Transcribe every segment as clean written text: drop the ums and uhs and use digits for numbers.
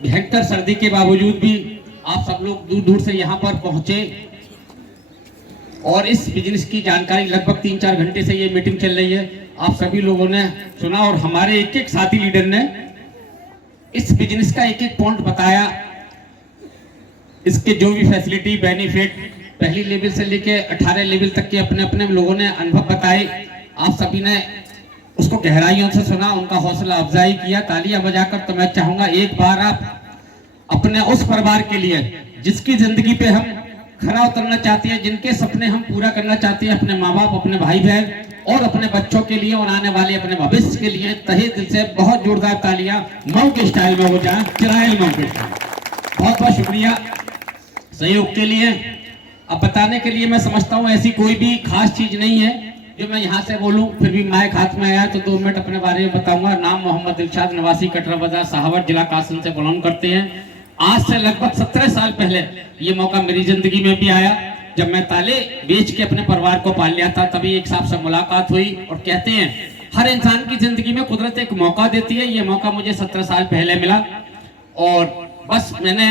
भयंकर सर्दी के बावजूद भी आप सब लोग दूर दूर से यहाँ पर पहुंचे और इस बिजनेस की जानकारी लगभग 3-4 घंटे से ये मीटिंग चल रही है, आप सभी लोगों ने सुना और हमारे एक एक साथी लीडर ने इस बिजनेस का एक एक पॉइंट बताया, इसके जो भी फैसिलिटी बेनिफिट पहली लेवल से लेके 18 लेवल तक के अपने अपने लोगों ने अनुभव बताए। आप सभी ने उसको गहराइयों से सुना, उनका हौसला अफजाई किया, तालियां बजाकर। तो मैं चाहूंगा एक बार आप अपने उस परिवार के लिए जिसकी जिंदगी पे हम खरा उतरना चाहते हैं, जिनके सपने हम पूरा करना चाहते हैं, अपने माँ बाप, अपने भाई बहन और अपने बच्चों के लिए और आने वाले अपने भविष्य के लिए, तहे दिल से बहुत जोरदार तालियां मऊ के स्टाइल में हो जाए, चिरायल मऊ के स्टाइल। बहुत बहुत शुक्रिया सहयोग के लिए। अब बताने के लिए मैं समझता हूँ ऐसी कोई भी खास चीज नहीं है जो मैं यहाँ से बोलूं, फिर भी माइक हाथ में आया तो 2 मिनट अपने बारे में बताऊंगा। नाम मोहम्मद दिलशाद, निवासी कटरा बाजार सहावट, जिला कासन से बिलोंग करते हैं। आज से लगभग 17 साल पहले ये मौका मेरी जिंदगी में भी आया, जब मैं ताले बेच के अपने परिवार को पाल लिया था। तभी एक साहब से मुलाकात हुई और कहते हैं हर इंसान की जिंदगी में कुदरत एक मौका देती है। ये मौका मुझे 17 साल पहले मिला और बस मैंने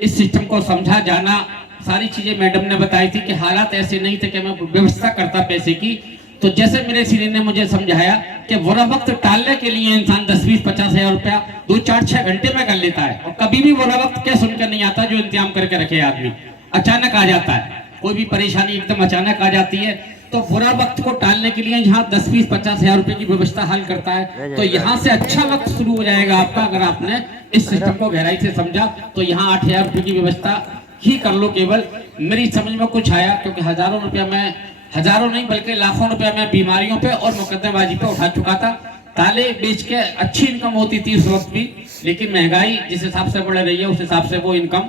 इस सिस्टम को समझा, जाना। सारी चीजें मैडम ने बताई थी कि हालात ऐसे नहीं थे कि मैं व्यवस्था करता पैसे की। तो जैसे मेरे सीनियर ने मुझे समझाया कि बुरा वक्त टालने के लिए इंसान 10-20-50 हजार रुपया 2-4-6 घंटे में कर लेता है, और कभी भी बुरा वक्त क्या सुनकर नहीं आता जो इंतजाम करके रखे आदमी। अचानक आ जाता है, कोई भी परेशानी एकदम अचानक आ जाती है। तो बुरा वक्त को टालने के लिए यहाँ 10-20-50 हजार रुपए की व्यवस्था हल करता है। तो यहाँ से अच्छा वक्त शुरू हो जाएगा आपका, अगर आपने इस सिस्टम को गहराई से समझा। तो यहाँ 8 हजार रुपए की व्यवस्था ही कर लो केवल। मेरी समझ में कुछ आया, क्योंकि हजारों रुपया मैं, हजारों नहीं बल्कि लाखों रुपया मैं बीमारियों पे और मुकदमेबाजी पे उठा चुका था। ताले बेच के अच्छी इनकम होती थी उस वक्त भी, लेकिन महंगाई जिस हिसाब से बढ़ रही है उस हिसाब से वो इनकम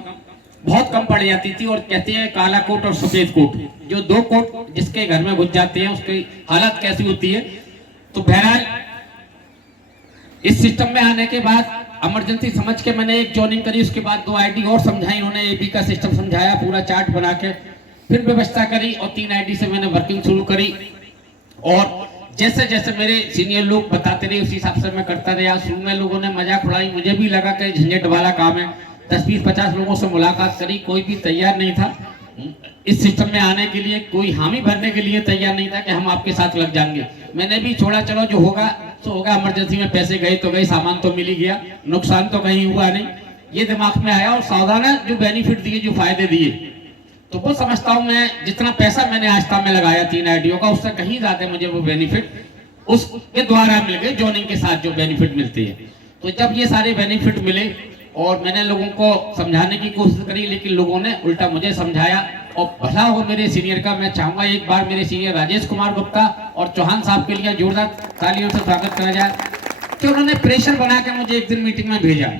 बहुत कम पड़ जाती थी। और कहते हैं काला कोट और सफेद कोट, जो 2 कोट जिसके घर में घुस जाते हैं उसकी हालत कैसी होती है। तो बहरहाल इस सिस्टम में आने के बाद इमरजेंसी समझ के मैंने एक जॉइनिंग करी, उसके बाद 2 आईडी और समझाई उन्होंने, एबी का सिस्टम समझाया, पूरा चार्ट बना के फिर व्यवस्था करी और 3 आईडी से मैंने वर्किंग शुरू करी। और जैसे जैसे मेरे सीनियर लोग बताते रहे उसी हिसाब से मैं करता रहा। शुरू में लोगों ने मजाक उड़ाई, मुझे भी लगा कि झंझट वाला काम है। 10-20-50 लोगों से मुलाकात करी, कोई भी तैयार नहीं था इस सिस्टम में आने के लिए, कोई हामी भरने के लिए तैयार नहीं था कि हम आपके साथ लग जाएंगे। मैंने भी छोड़ा, चलो जो होगा तो होगा, इमरजेंसी में पैसे गए तो गए, सामान तो मिल ही गया, नुकसान तो कहीं हुआ नहीं, ये दिमाग में आया। और सावधान जो बेनिफिट दिए, जो फायदे दिए, तो वो समझता हूँ मैं जितना पैसा मैंने आस्था में लगाया 3 आईडियों का, उससे कहीं ज्यादा मुझे वो बेनिफिट उसके द्वारा मिल गए, जॉइनिंग के साथ जो बेनिफिट मिलती है। तो जब ये सारे बेनिफिट मिले और मैंने लोगों को समझाने की कोशिश करी, लेकिन लोगों ने उल्टा मुझे समझाया। और भला हो मेरे सीनियर का, मैं चाहूंगा एक बार मेरे सीनियर राजेश कुमार गुप्ता और चौहान साहब के लिए जोरदार तालियों से स्वागत करा जाए कि उन्होंने प्रेशर बना के मुझे एक दिन मीटिंग में भेजा।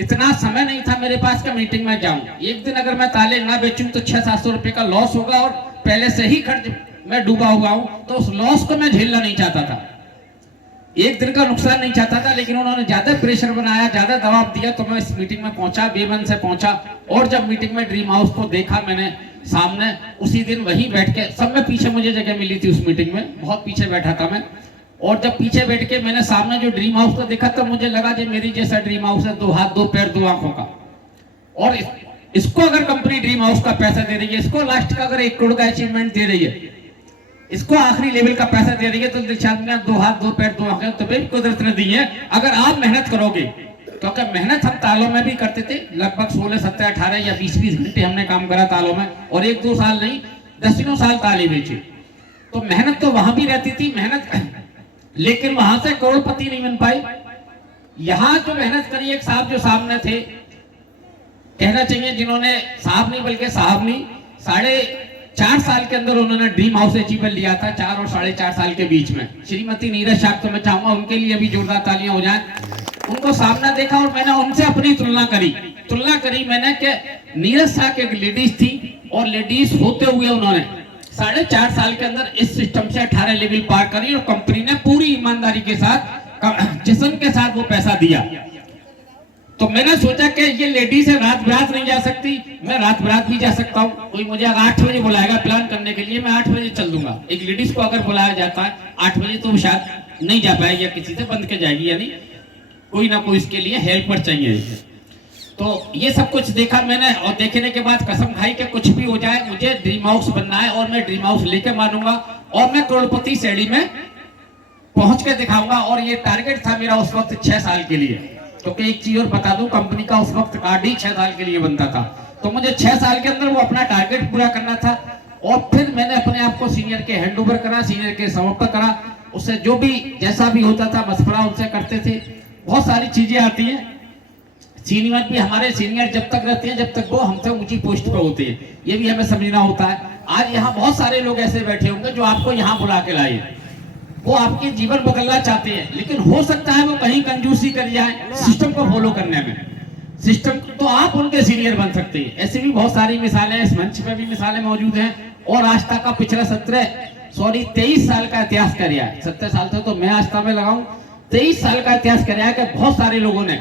इतना समय नहीं था मेरे पास कि मीटिंग में जाऊं। एक दिन अगर मैं ताले ना बेचूं तो 600-700 रुपए का लॉस होगा, और पहले से ही खर्च मैं डूबा हुआ हूं, तो उस लॉस को मैं झेलना नहीं चाहता था, एक दिन का नुकसान नहीं चाहता था। लेकिन उन्होंने ज्यादा प्रेशर बनाया, ज्यादा दबाव दिया, तो मैं इस मीटिंग में पहुंचा, बेमन से पहुंचा। और जब मीटिंग में ड्रीम हाउस को देखा मैंने सामने, उसी दिन वहीं बैठ के, सब में पीछे मुझे जगह मिली थी उस मीटिंग में, बहुत पीछे बैठा था मैं। और जब पीछे बैठ के मैंने सामने जो ड्रीम हाउस को देखा, तो मुझे लगा जो मेरी जैसा ड्रीम हाउस है, 2 हाथ 2 पैर 2 आंखों का, और इसको अगर कंपनी ड्रीम हाउस का पैसा दे रही है, इसको लास्ट का अगर 1 करोड़ का अचीवमेंट दे रही है, इसको आखिरी लेवल का पैसा दे रही है, तो दिलशाद में 2 हाथ 2 पैर 2 आंखें तो भी कुदरत ने दी है, अगर आप मेहनत करोगे। क्योंकि मेहनत हम तालों में भी करते थे, लगभग 16, 17, 18 या 20-20 घंटे हमने काम करा तालों में, और 1-2 साल नहीं, 10 साल ताले बेचे। तो मेहनत तो वहां भी रहती थी, मेहनत, लेकिन वहां से करोड़पति नहीं बन पाई। यहाँ जो मेहनत करी, एक साहब जो सामने थे, कहना चाहिए जिन्होंने, साहब नहीं बल्कि साहब नहीं, 4.5 साल के अंदर उन्होंने ड्रीम हाउस अचीवमेंट लिया था, 4 और 4.5 साल के बीच में, श्रीमती नीरज साहब। तो मैं चाहूंगा उनके लिए भी जोरदार तालियां हो जाएं। उनको सामना देखा और मैंने उनसे अपनी तुलना करी मैंने कि नीरज साहब एक लेडीज थी, और लेडीज होते हुए उन्होंने 4.5 साल के अंदर इस सिस्टम से 18 लेवल पार करी, और कंपनी ने पूरी ईमानदारी के साथ, जिस्म के साथ वो पैसा दिया। तो मैंने सोचा कि ये लेडीज है, रात बरात नहीं जा सकती, मैं रात बरात भी जा सकता हूँ। कोई मुझे अगर 8 बजे बुलाएगा प्लान करने के लिए, मैं 8 बजे चल दूंगा। एक लेडीज को अगर बुलाया जाता है 8 बजे, तो शायद नहीं जा पाएगी, या किसी से बंद के जाएगी, यानी कोई ना कोई इसके लिए हेल्पर चाहिए। तो ये सब कुछ देखा मैंने, और देखने के बाद कसम खाई कि कुछ भी हो जाए मुझे ड्रीम हाउस बनना है और मैं ड्रीम हाउस लेके मानूंगा और मैं करोड़पति श्रेणी में पहुंच के दिखाऊंगा। और ये टारगेट था मेरा उस वक्त 6 साल के लिए, क्योंकि एक चीज और बता दूं, कंपनी का उस वक्त कार्ड ही 6 साल के लिए बनता था, तो मुझे 6 साल के अंदर वो अपना टारगेट पूरा करना था। और फिर मैंने अपने आप को सीनियर के हैंड ओवर करा, सीनियर के समर्पण करा, उससे जो भी जैसा भी होता था मशवरा उनसे करते थे। बहुत सारी चीजें आती हैं, सीनियर भी हमारे सीनियर जब तक रहते हैं जब तक वो हमसे ऊंची पोस्ट पे होते हैं, ये भी हमें समझना होता है। आज यहाँ बहुत सारे लोग ऐसे बैठे होंगे जो आपको यहाँ बुला के लाए, वो आपके जीवन बदलना चाहते हैं, लेकिन हो सकता है वो कहीं कंजूसी कर जाए सिस्टम को फॉलो करने में, सिस्टम तो आप उनके सीनियर बन सकते हैं। ऐसी भी बहुत सारी मिसालें, इस मंच पे भी मिसालें मौजूद हैं। और आस्था का पिछला 23 साल का इतिहास कर रहा है, 70 साल से तो मैं आस्था में लगाऊं, 23 साल का इतिहास कर रहा है कि बहुत सारे लोगों ने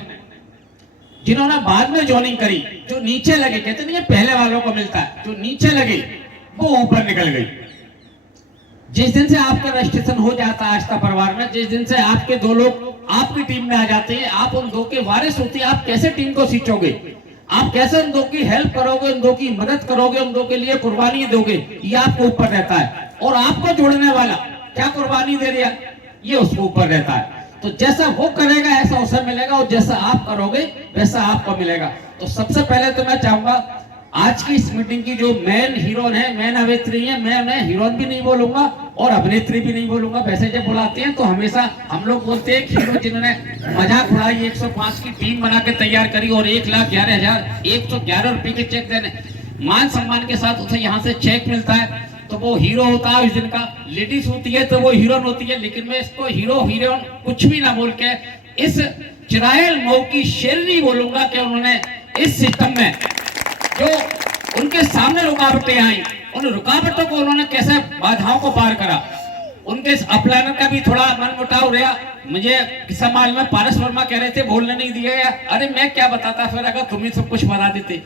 जिन्होंने बाद में ज्वाइनिंग करी, जो नीचे लगे, कहते नहीं पहले वालों को मिलता है, जो नीचे लगे वो ऊपर निकल गई। जिस दिन से आपका रजिस्ट्रेशन हो जाता है आस्था परिवार में, जिस दिन से आपके 2 लोग आपकी टीम में आ जाते हैं, आप उन 2 के वारिस होते हैं, आप कैसे टीम को सींचोगे, आप कैसे उन 2 की हेल्प करोगे, उन 2 की मदद करोगे, उन 2 के लिए कुर्बानी दोगे, ये आपके ऊपर रहता है। और आपको जोड़ने वाला क्या कुर्बानी दे रहा है, ये उसके ऊपर रहता है। तो जैसा वो करेगा ऐसा उसे मिलेगा, और जैसा आप करोगे वैसा आपको मिलेगा। तो सबसे पहले तो मैं चाहूंगा आज की इस मीटिंग की जो मेन हीरोइन है, मेन अभिनेत्री है, मैं उन्हें हीरोइन भी नहीं बोलूंगा और अभिनेत्री भी नहीं बोलूंगा। वैसे जब बुलाते हैं तो हमेशा हम लोग बोलते हैं हीरो जिन्होंने मजाक उड़ाई, 105 की टीम बना के तैयार करी और 1,11,111 रुपए के चेक देने, मान सम्मान के साथ उसे यहाँ से चेक मिलता है, तो वो हीरो होता है उस दिन का। लेडीज होती है तो वो हीरोइन होती है, लेकिन मैं इसको हीरो हीरोइन कुछ भी ना बोल के इस चिरायल मऊ की शेरनी बोलूंगा कि उन्होंने इस सिस्टम में जो उनके सामने रुकावटें आई, उन रुकावटों को उन्होंने कैसे बाधाओं को पार करा। उनके अपलायन का भी थोड़ा मन मुटाव रहा। मुझे किस्सा मालूम में पारस वर्मा कह रहे थे बोलने नहीं दिया गया, अरे मैं क्या बताता फिर अगर तुम ही सब कुछ बता देते।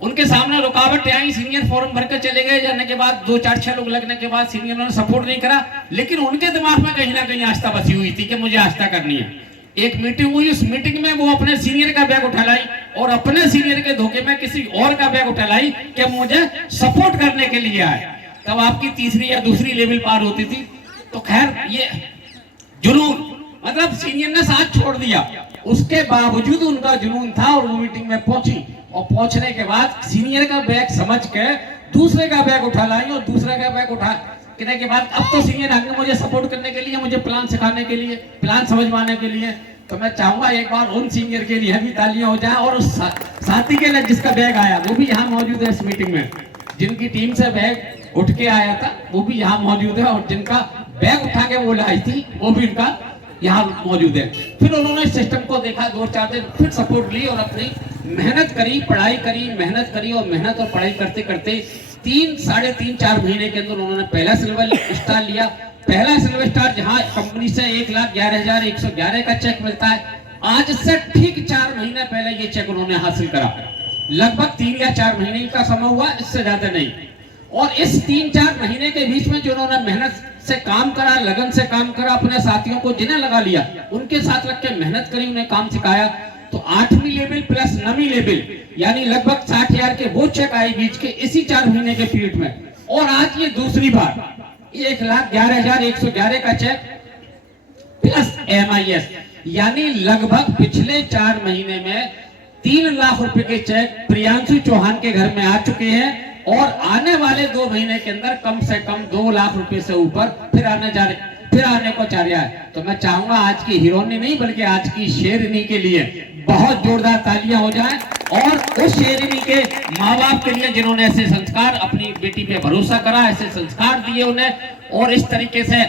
उनके सामने रुकावटें आई, सीनियर फॉर्म भर के चले गए, जाने के बाद 2 4 6 लोग लगने के बाद सीनियर ने सपोर्ट नहीं करा, लेकिन उनके दिमाग में कहीं ना कहीं आस्था बसी हुई थी कि मुझे आस्था करनी है। एक मीटिंग हुई, उस मीटिंग में वो अपने सीनियर का बैग उठा लाई और अपने सीनियर के धोखे में किसी और का बैग उठा लाई कि मुझे सपोर्ट करने के लिए आए। तब आपकी तीसरी या दूसरी लेवल पार होती थी। तो खैर ये जुनून, मतलब सीनियर ने साथ छोड़ दिया, उसके बावजूद उनका जुनून था और वो मीटिंग में पहुंची, और पहुंचने के बाद सीनियर का बैग समझ के दूसरे का बैग उठा लाई और दूसरे का बैग उठा के बाद अब तो सीनियर आगे मुझे सपोर्ट करने के लिए, मुझे प्लान सिखाने के लिए, प्लान समझवाने के लिए। तो मैं चाहूंगा एक बार उन सीनियर के लिए भी तालियां हो जाए, और उस साथी के लिए जिसका बैग आया वो भी यहाँ मौजूद है इस मीटिंग में, जिनकी टीम से बैग उठ के आया था वो भी यहाँ मौजूद है, और जिनका बैग उठा के वो लाई थी वो भी इनका यहाँ मौजूद है। फिर उन्होंने सिस्टम को देखा 2-4 दिन, फिर सपोर्ट ली और अपनी मेहनत करी, पढ़ाई करी, मेहनत करी, और मेहनत और पढ़ाई करते करते 3-3.5-4 महीने के अंदर उन्होंने पहला सिल्वर स्टार लिया। पहला सिल्वर स्टार जहां कंपनी से 1,11,111 का चेक मिलता है, आज से ठीक 4 महीने पहले ये चेक उन्होंने हासिल करा। लगभग 3 या 4 महीने का समय हुआ, इससे ज्यादा नहीं। और इस 3-4 महीने के बीच में जो उन्होंने मेहनत से काम करा, लगन से काम करा, अपने साथियों को जिन्हें लगा लिया, उनके साथ रख के मेहनत करी, उन्हें काम सिखाया, तो 8वीं लेवल प्लस 9वीं लेवल यानी लगभग 60,000 के वो चेक आए बीच के इसी 4 महीने के पीरियड में। और आज ये दूसरी बार 1,11,111 का चेक प्लस MIS, यानी लगभग पिछले 4 महीने में 3 लाख रुपए के चेक प्रियांशु चौहान के घर में आ चुके हैं, और आने वाले 2 महीने के अंदर कम से कम 2 लाख रुपए से ऊपर फिर आने को चाह रहा है। तो मैं चाहूंगा आज की हीरोइनी नहीं बल्कि आज की शेरनी के लिए बहुत जोरदार तालियां हो जाएं, और उस शेरनी के माँ बाप के लिए जिन्होंने ऐसे संस्कार अपनी बेटी पे भरोसा करा, ऐसे संस्कार दिए उन्हें, और इस तरीके से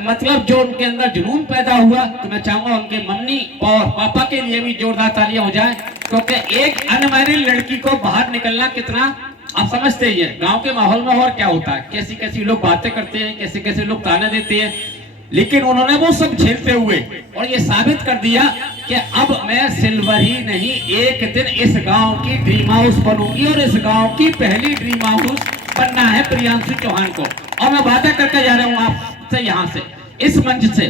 मतलब जो उनके अंदर जुनून पैदा हुआ। तो मैं चाहूंगा उनके मम्मी और पापा के लिए भी जोरदार तालियां हो जाएं, क्योंकि एक अनमैरिड लड़की को बाहर निकलना कितना, आप समझते ही हैं गांव के माहौल में और क्या होता है, कैसी कैसी लोग बातें करते हैं, कैसे कैसे लोग ताने देते हैं, लेकिन उन्होंने वो सब झेलते हुए और ये साबित कर दिया कि अब मैं सिल्वर ही नहीं, एक दिन इस गांव की ड्रीम हाउस बनूंगी, और इस गांव की पहली ड्रीम हाउस बनना है प्रियांशु चौहान को। और मैं वादा करके जा रहा हूं आपसे यहाँ से, इस मंच से,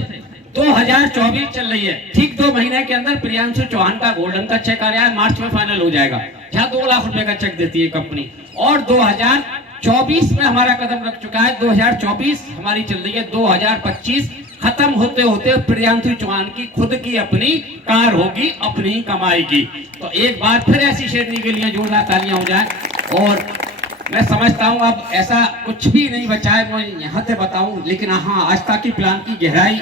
2024 चल रही है, ठीक 2 महीने के अंदर प्रियांशु चौहान का गोल्डन का चेक आ रहा है, मार्च में फाइनल हो जाएगा, जहां 2 लाख रुपए का चेक देती है कंपनी। और 2024 में हमारा कदम रख चुका है, 2024 हमारी चल रही है, 2025 खत्म होते होते प्रियांशु चौहान की खुद की अपनी कार होगी, अपनी कमाई की। तो एक बार फिर ऐसी शेरनी के लिए जोरदार तालियां हो जाए। और मैं समझता हूं अब ऐसा कुछ भी नहीं बचा है मैं यहाँ से बताऊं, लेकिन हाँ, आस्था की प्लान की गहराई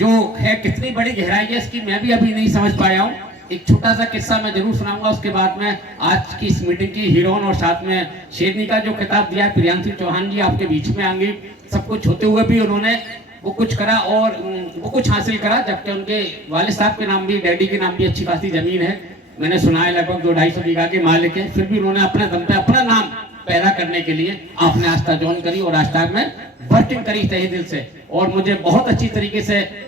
जो है, कितनी बड़ी गहराई है इसकी मैं भी अभी नहीं समझ पाया हूँ। एक छोटा सा किस्सा मैं जरूर सुनाऊंगा, उसके बाद में आज की इस मीटिंग की हीरोइन और साथ में शेरनी का जो खिताब दिया है प्रियांशु चौहान जी आपके बीच में आएंगे। सब कुछ होते हुए भी उन्होंने वो कुछ करा और वो कुछ हासिल करा, जबकि उनके वालिद साहब के नाम भी, डैडी के नाम भी अच्छी खासी जमीन है, मैंने सुना है लगभग 200-250 बीघा के मालिक है। फिर भी उन्होंने अपने दम पे अपना नाम पैदा करने के लिए आपने आस्था ज्वाइन करी और आस्था में वर्किंग करी तहे दिल से। और मुझे बहुत अच्छी तरीके से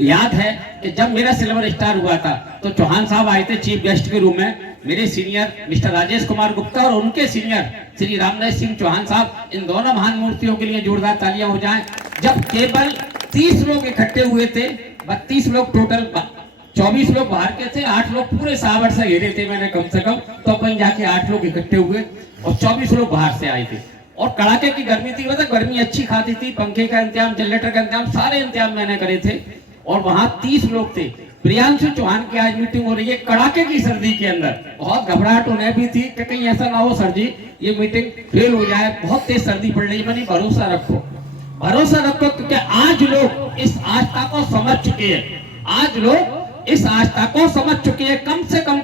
याद है कि जब मेरा सिल्वर स्टार हुआ था तो चौहान साहब आए थे चीफ गेस्ट के रूम में, मेरे सीनियर मिस्टर राजेश कुमार गुप्ता और उनके सीनियर श्री रामदास सिंह चौहान साहब, इन दोनों महान मूर्तियों के लिए जोरदार तालियां हो जाएं। जब केवल 30 लोग इकट्ठे हुए थे, 32 लोग टोटल, 24 लोग बाहर के थे, 8 लोग पूरे सावर से घेरे थे मैंने कम से कम, तो अपन जाके 8 लोग इकट्ठे हुए और 24 लोग बाहर से आए थे। और कड़ाके की गर्मी थी, मतलब गर्मी अच्छी खाती थी, पंखे का इंतजाम, जनरेटर का इंतजाम, सारे इंतजाम मैंने करे थे। और वहां 30 लोग थे। प्रियांशु चौहान की आज मीटिंग हो रही है कड़ाके की सर्दी के अंदर, बहुत घबराहट उन्हें भी थी कि कहीं ऐसा ना हो सर जी ये मीटिंग फेल हो जाए, बहुत तेज सर्दी पड़ रही है। मैंने भरोसा रखो, भरोसा रखो, क्योंकि आज लोग इस आस्था को समझ चुके हैं, आज लोग इस आस्था को समझ चुके हैं। कम से कम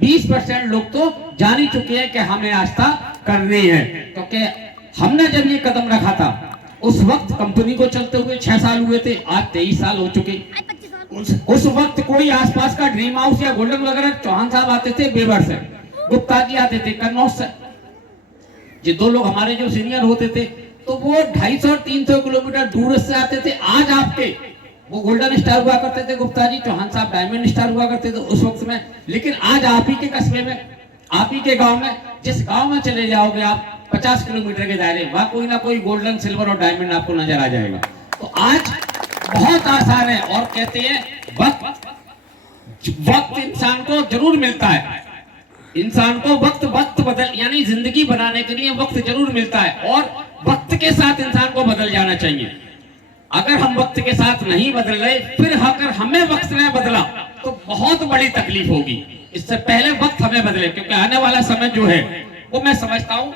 20% लोग तो जान ही चुके हैं कि हमें आस्था करनी है। क्योंकि हमने जब ये कदम रखा था उस वक्त कंपनी को चलते हुए 6 साल हुए थे, आज 23 साल हो चुके। उस वक्त कोई आसपास का ड्रीम हाउस या गोल्डन वगैरह, चौहान साहब आते थे बेबर से, गुप्ता जी आते थे कन्नौज से, ये 2 लोग हमारे जो सीनियर होते थे, तो वो 250 और 300 किलोमीटर दूर से आते थे। आज आपके वो गोल्डन स्टार हुआ करते थे गुप्ता जी, चौहान साहब डायमंड स्टार हुआ करते थे उस वक्त में, लेकिन आज आप ही के कस्बे में, आप ही के गांव में, जिस गांव में चले जाओगे आप 50 किलोमीटर के दायरे, वहां कोई ना कोई गोल्डन, सिल्वर और डायमंड आपको नजर आ जाएगा। तो आज बहुत आसान है। और कहते हैं वक्त इंसान को जरूर मिलता है, इंसान को वक्त बदल, यानी जिंदगी बनाने के लिए वक्त जरूर मिलता है, और वक्त के साथ इंसान को बदल जाना चाहिए। अगर हम वक्त के साथ नहीं बदल रहे, फिर अगर हमें वक्त ने बदला तो बहुत बड़ी तकलीफ होगी। इससे पहले वक्त हमें बदले, क्योंकि आने वाला समय जो है वो मैं समझता हूं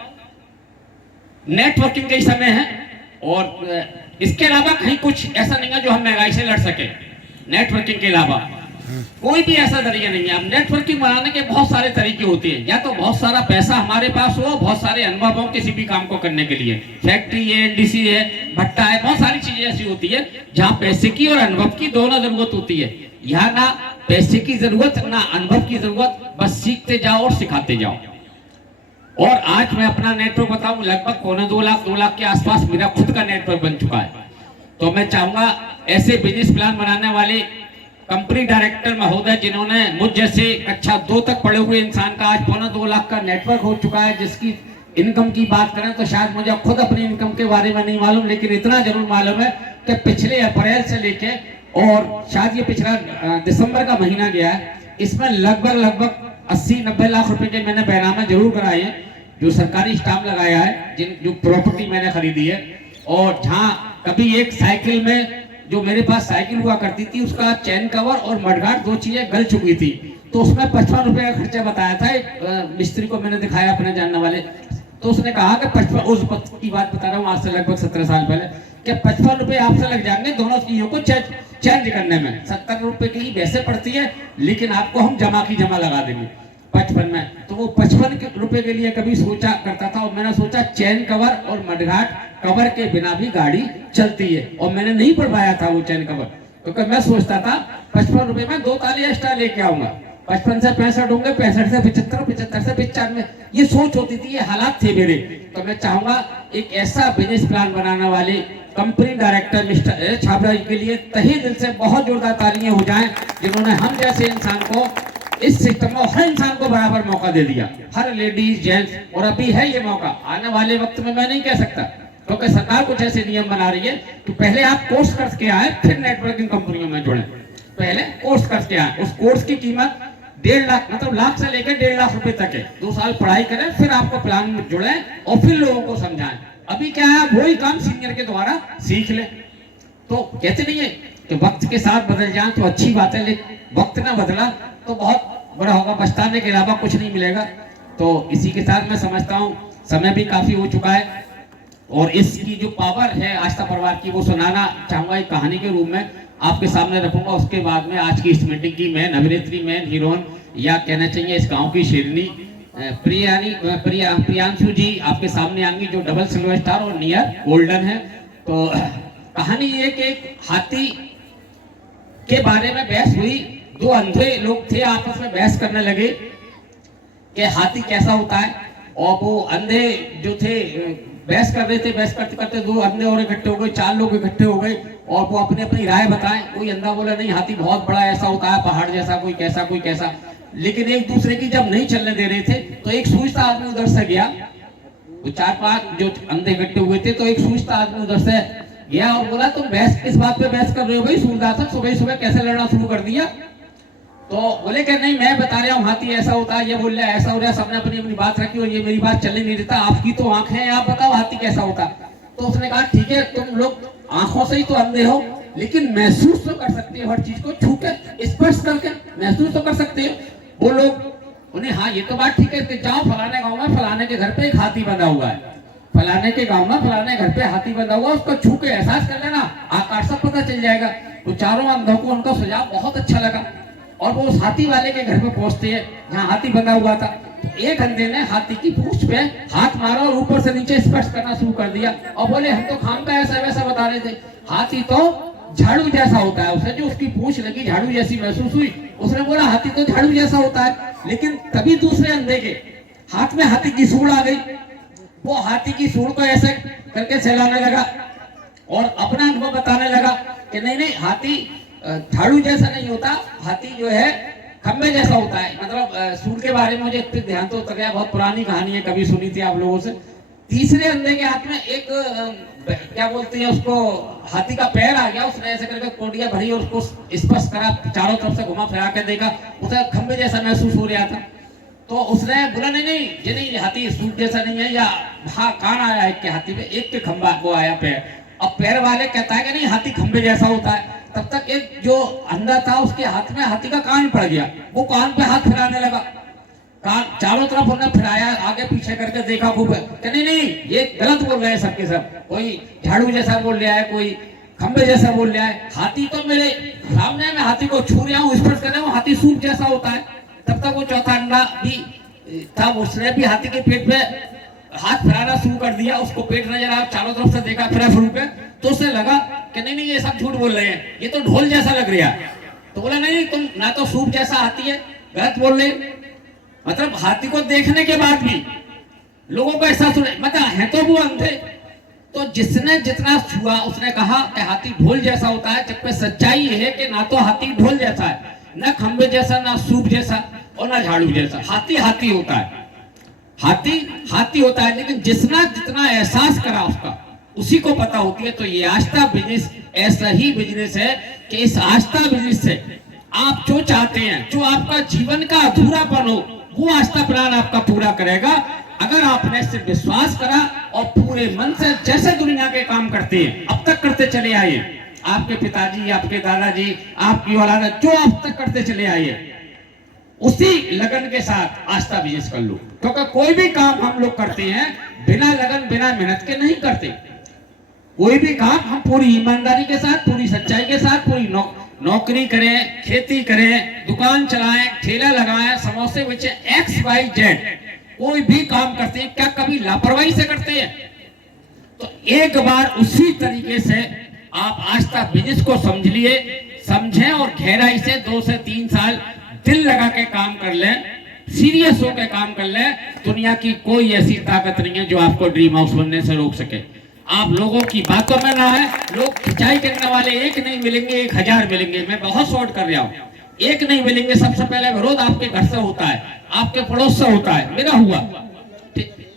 नेटवर्किंग का ही समय है, और इसके अलावा कहीं कुछ ऐसा नहीं है जो हम महंगाई से लड़ सके। नेटवर्किंग के अलावा कोई भी ऐसा जरिया नहीं है। अब नेटवर्किंग बनाने के बहुत सारे तरीके होते हैं, या तो बहुत सारा पैसा हमारे पास हो, बहुत सारे अनुभव हो किसी भी काम को करने के लिए, फैक्ट्री है, एनडीसी है, भट्टा है, बहुत सारी चीजें ऐसी होती है जहां पैसे की और अनुभव की दोनों जरूरत होती है। यहाँ ना पैसे की जरूरत ना अनुभव की जरूरत, बस सीखते जाओ और सिखाते जाओ। और आज मैं अपना नेटवर्क बताऊं, लगभग 2 लाख के आसपास मेरा खुद का नेटवर्क बन चुका है। तो मैं चाहूंगा ऐसे बिजनेस प्लान बनाने वाले कंपनी डायरेक्टर महोदय जिन्होंने मुझ जैसे कक्षा 2 तक पढ़े हुए इंसान का आज 2 लाख का नेटवर्क हो चुका है, जिसकी इनकम की बात करें तो शायद मुझे खुद अपनी इनकम के बारे में नहीं मालूम, लेकिन इतना जरूर मालूम है कि पिछले अप्रैल से लेके और शायद ये पिछला दिसंबर का महीना गया है, इसमें लगभग 80-90 लाख रुपए के मैंने बैनामे जरूर कराए हैं, जो सरकारी स्टाम्प लगाया है, जो प्रॉपर्टी मैंने खरीदी है। और जहां कभी एक साइकिल में, जो मेरे पास साइकिल हुआ करती थी, उसका चैन कवर और मडगार्ड 2 चीजें गल चुकी थी, तो उसमें 55 रुपए का खर्चा बताया था। एक मिस्त्री को मैंने दिखाया अपने जानने वाले, तो उसने कहा कि 55, उस वक्त की बात बता रहा हूँ, आज से लगभग 17 साल पहले, कि 55 रुपए आपसे लग जाएंगे दोनों चीजों को चेंज करने में। 70 रुपए की वैसे पड़ती है, लेकिन आपको हम जमा लगा देंगे 55 में। तो वो 55 रुपए के लिए कभी सोचा करता था, और मैंने सोचा चैन कवर और मडगार्ड कवर के बिना भी गाड़ी चलती है, और मैंने नहीं पढ़वाया था वो चैन कवर, क्योंकि मैं सोचता था 55 रुपए में 2 ताली एक्स्ट्रा लेके आऊंगा, 55 से 65 होंगे, 65 से 75, 75 से 95, ये सोच होती थी, ये हालात थे मेरे। तो मैं चाहूंगा एक ऐसा बिजनेस प्लान बनाने वाले कंपनी डायरेक्टर मिस्टर छाबड़ा जी के लिए तहे दिल से बहुत जोरदार तालियां हो जाएं, जिन्होंने हम जैसे इंसान को, इस सिस्टम में हर इंसान को बराबर मौका दे दिया, हर लेडीज जेंट्स, और अभी है ये मौका। आने वाले वक्त में मैं नहीं कह सकता, क्योंकि सरकार कुछ ऐसे नियम बना रही है तो पहले आप कोर्स करके आए फिर नेटवर्किंग कंपनियों में जुड़े। पहले कोर्स करके आए, उस कोर्स की कीमत 1.5 लाख, मतलब लाख से लेकर 1.5 लाख रुपए तक है। 2 साल पढ़ाई करें फिर आपको प्लान में जुड़े और फिर लोगों को समझाएं। अभी क्या है, वही काम सीनियर के द्वारा सीख ले। तो कहते नहीं है कि वक्त के साथ बदल जाए तो अच्छी बात है, लेकिन वक्त ना बदला तो बहुत बड़ा होगा, पछताने के अलावा कुछ नहीं मिलेगा। तो इसी के साथ मैं समझता हूँ समय भी काफी हो चुका है और इसकी जो पावर है आस्था परिवार की वो सुनाना चाहूंगा एक कहानी के रूप में आपके सामने रखूंगा। उसके बाद में आज की इस मीटिंग की मेन अभिनेत्री, मेन हीरोइन या कहना चाहिए इस गांव की शेरनी प्रियांशु जी आपके सामने आएंगी, जो डबल सिल्वर स्टार और नियर गोल्डन है। तो कहानी ये कि एक हाथी के बारे में बहस हुई। 2 अंधे लोग थे, आपस में बहस करने लगे कि हाथी कैसा होता है। और वो अंधे जो थे बहस कर रहे थे, बहस करते करते 2 अंधे और इकट्ठे हो गए, 4 लोग इकट्ठे हो गए और वो अपनी अपनी राय बताएं। कोई अंधा बोला नहीं हाथी बहुत बड़ा ऐसा होता है, पहाड़ जैसा, कोई कैसा कोई कैसा। लेकिन एक दूसरे की जब नहीं चलने दे रहे थे तो एक सूझता आदमी उधर से गया, वो 4-5 जो अंधे इकट्ठे हुए थे, तो एक सूझता आदमी उधर से गया और बोला तुम बहस किस बात पे बहस कर रहे हो भाई, सूरदास सुबह सुबह कैसे लड़ना शुरू कर दिया। तो बोले कि नहीं मैं बता रहा हूँ हाथी ऐसा होता है, ये बोल रहा है ऐसा हो रहा है। सबने अपनी अपनी बात रखी और ये मेरी बात चलने नहीं देता, आपकी तो आंखें हैं, आप बताओ हाथी कैसा होता। तो उसने कहा ठीक है तुम लोग आंखों से ही तो अंधे हो, लेकिन महसूस तो कर सकते हो, हर चीज को छू के स्पर्श करके महसूस तो कर सकते हो। वो लोग उन्हें हाँ ये तो बात ठीक है कि जाओ फलाने गाँव में फलाने के घर पे एक हाथी बंधा हुआ है, फलाने के गाँव में फलाने घर पे हाथी बंधा हुआ, उसको छू के एहसास कर लेना, आकार से पता चल जाएगा। तो चारों अंधों को उनका सुझाव बहुत अच्छा लगा और वो उस हाथी वाले के घर पे पहुंचते हैं जहाँ हाथी बंधा हुआ था। एक अंधे ने हाथी की पूंछ पे हाथ मारा और ऊपर से नीचे स्पर्श करना शुरू कर दिया और बोले हम तो खाम का ऐसा वैसा बता रहे थे, हाथी तो झाड़ू जैसा होता है। उसे जो उसकी पूंछ लगी झाड़ू जैसी महसूस हुई, उसने बोला हाथी तो झाड़ू जैसा होता है। लेकिन तभी दूसरे अंधे के हाथ में हाथी की सूंड आ गई, वो हाथी की सूंड को ऐसे करके सहलाने लगा और अपना अनुभव बताने लगा कि नहीं नहीं हाथी झाड़ू जैसा नहीं होता, हाथी जो है खंबे जैसा होता है। मतलब सूंड के बारे में मुझे इतना ध्यान तो उतर गया, बहुत पुरानी कहानी है, कभी सुनी थी आप लोगों से। तीसरे अंधे के हाथ में एक क्या बोलते हैं उसको, हाथी का पैर आ गया, उसने ऐसे करके कोडिया भरी और उसको स्पर्श करा, चारों तरफ से घुमा फिरा के देखा, उसे खंबे जैसा महसूस हो रहा था। तो उसने बोला नहीं नहीं ये नहीं हाथी सूंड जैसा नहीं है, या हाँ कान आया एक के हाथी पे, एक के खंबा वो आया पैर। अब पैर वाले कहता है कि नहीं हाथी खंबे जैसा होता है। तब तक एक जो अंधा था उसके हाथ में हाथी का कान पड़ गया, वो कान पे हाथ फिराने लगा, कान चारों तरफ उन्होंने फिराया, आगे पीछे करके देखा खूब, नहीं नहीं ये गलत बोल रहे हैं सबके सब, कोई झाड़ू जैसा बोल रहा है, कोई खंबे जैसा बोल रहा है, हाथी तो मेरे सामने में हाथी को छू रहा हूँ स्पर्श कर रहा हूँ, हाथी सूप जैसा होता है। तब तक वो चौथा अंडा भी था, उसने भी हाथी के पेट पे हाथ फिराना शुरू कर दिया, उसको पेट नजर आया, चारों तरफ से देखा फिरा शुरू पे, तो उसे लगा कि नहीं नहीं ये सब झूठ बोल रहे हैं, ये तो ढोल जैसा लग रहा है। तो बोला नहीं तुम ना तो सूप जैसा हाथी है, गलत बोल रहे। मतलब हाथी को देखने के बाद भी लोगों को एहसास मतलब है तो वो अंधे। तो जिसने जितना छुआ उसने कहा कि हाथी ढोल जैसा होता है, जबकि सच्चाई ये है कि ना तो हाथी ढोल जैसा है, ना खंबे जैसा, ना सूप जैसा और ना झाड़ू जैसा। हाथी हाथी होता है, हाथी हाथी होता है, लेकिन जिसना जितना एहसास करा उसका उसी को पता होती है। तो ये आस्था बिजनेस ऐसा ही बिजनेस है कि इस आस्था बिजनेस से आप जो चाहते हैं, जो आपका जीवन का अधूरापन हो, वो आस्था प्लान आपका पूरा करेगा, अगर आपने सिर्फ विश्वास करा और पूरे मन से जैसे दुनिया के काम करते हैं अब तक करते चले आए, आपके पिताजी, आपके दादाजी, आपकी औलाद जो अब तक करते चले आए, उसी लगन के साथ आस्था बिजनेस कर लो। क्योंकि कोई भी काम हम लोग करते हैं बिना लगन बिना मेहनत के नहीं करते। कोई भी काम हम पूरी ईमानदारी के साथ, पूरी सच्चाई के साथ, पूरी नौकरी करें, खेती करें, दुकान चलाएं, ठेला लगाएं, समोसे बेचें, XYZ कोई भी काम करते हैं, क्या कभी लापरवाही से करते हैं? तो एक बार उसी तरीके से आप आस्था बिजनेस को समझ लिए, समझें और गहराई से 2 से 3 साल दिल लगा के काम कर लें, सीरियस होकर काम कर लें। दुनिया की कोई ऐसी ताकत नहीं है जो आपको ड्रीम हाउस बनने से रोक सके। आप लोगों की बातों में ना है, लोग खिंचाई करने वाले एक नहीं मिलेंगे, 1000 मिलेंगे। मैं बहुत शॉर्ट कर रहा हूँ, एक नहीं मिलेंगे। सबसे पहले विरोध आपके घर से होता है, आपके पड़ोस से होता है, मेरा हुआ।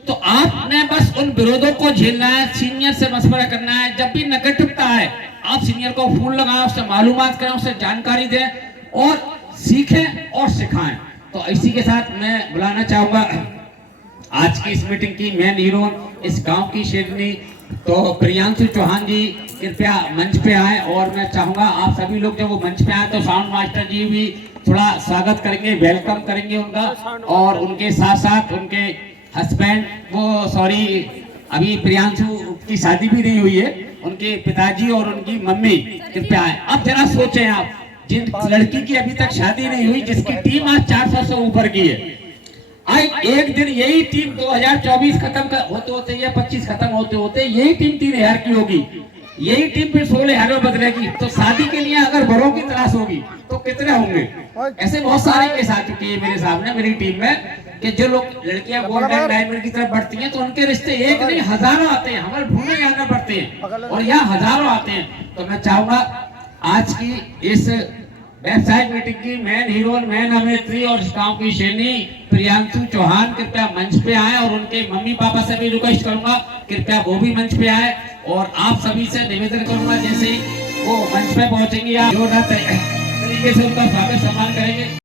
तो आपने बस उन विरोधों को झेलना है, सीनियर से मशवरा करना है। जब भी नेगेटिवता है आप सीनियर को फोन लगाएं, उससे मालूमात करें, उससे जानकारी दें और सीखें और सिखाएं। तो इसी के साथ मैं बुलाना चाहूंगा आज की इस मीटिंग की मेन हीरो, इस गांव की शेरनी, तो प्रियांशु चौहान जी कृपया मंच पे आए। और मैं चाहूंगा आप सभी लोग जब वो मंच पे आए तो साउंड मास्टर जी भी थोड़ा स्वागत करेंगे, वेलकम करेंगे उनका। और उनके साथ साथ उनके हस्बैंड, वो सॉरी अभी प्रियांशु की शादी भी नहीं हुई है, उनके पिताजी और उनकी मम्मी कृपया आए। अब जरा सोचें आप, जिन लड़की की अभी तक शादी नहीं हुई, जिसकी टीम आज 400 से ऊपर की है, आज एक दिन यही टीम 2024 खत्म होते होते या 25 खत्म होते होते यही टीम 3000 की होगी, यही टीम फिर 16,000 में बदलेगी। तो शादी के लिए अगर बड़ों की तलाश होगी तो कितने होंगे? ऐसे बहुत सारे केस आ चुके हैं मेरे सामने, मेरी टीम में, कि जो लोग लड़कियां गोल्डन डायमंड की तरफ बढ़ती हैं तो उनके रिश्ते एक नहीं हजारों आते हैं, हमारे ढूंढने जाना पड़ते हैं और यहाँ हजारों आते हैं। तो मैं चाहूंगा आज की इस वेबसाइट मीटिंग की मेन हीरो, मेन अभिनेत्री और इस गांव की शेरनी प्रियांशु चौहान कृपया मंच पे आए। और उनके मम्मी पापा से भी रिक्वेस्ट करूंगा कृपया वो भी मंच पे आए। और आप सभी से निवेदन करूंगा जैसे ही वो मंच पे पहुंचेंगे आप जोरदार तरीके से उनका स्वागत सम्मान करेंगे।